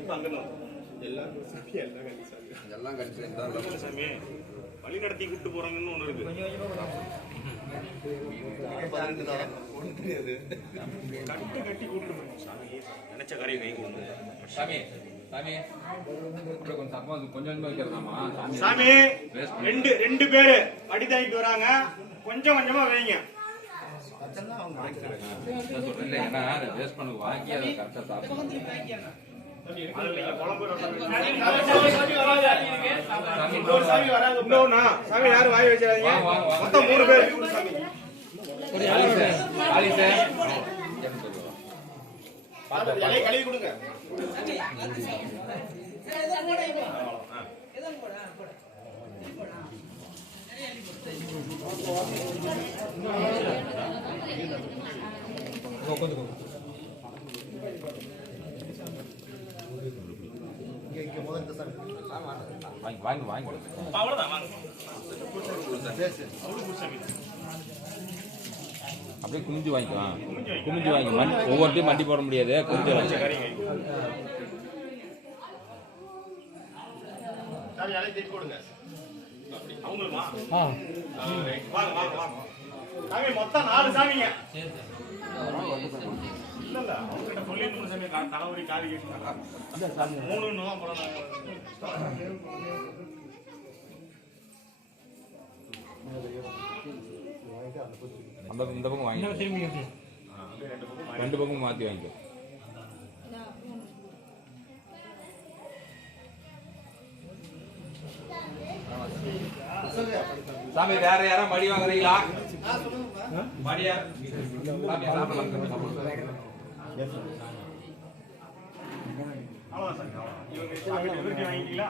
இப்ப அங்க எல்லாம் சாமி வழி நடத்தி கூட்டு போறாங்கன்னு ஒண்ணு இருக்கு. கட்டு கட்டி கூட்டு சாமி நினைச்ச காரியம் கை கொடுங்க சாமி. சாமி கொஞ்சம் வைக்கிறதாமா சாமி. ரெண்டு பேரு அடி தாங்கிட்டு வராங்க, கொஞ்சம் கொஞ்சமா வைங்க. வேஸ்ட் பண்ண வாங்கி அதை கரெக்டா சாப்பிடுங்க. சாமி யாரும் வாய் வச்சிடாதீங்க. மொத்தம் 3 பேர். கழுவி கொடுங்க. வாங்கி வாங்கி அவ்வளவுதான் வாங்க. அப்படியே குமிஞ்சு வாங்கிக்கலாம். குமிஞ்சு வாங்கி ஒவ்வொருத்தையும் மண்டி போட முடியாது. குமிஞ்சு வாங்கி மொத்தம் 4 சாமிங்க. இல்ல அவங்ககிட்ட சொல்லி 3 சாமி தலைவரி காது கேட்கிறாங்க. 3 இந்த பக்கம் வாங்கி 2 பக்கம் மாத்தி வாங்கிக்கோ. சாமி வேற யாரா மடி வாங்குறீங்களா? மடியா அவ்வளவுதான் சார். இவங்க வாங்கிட்டீங்களா?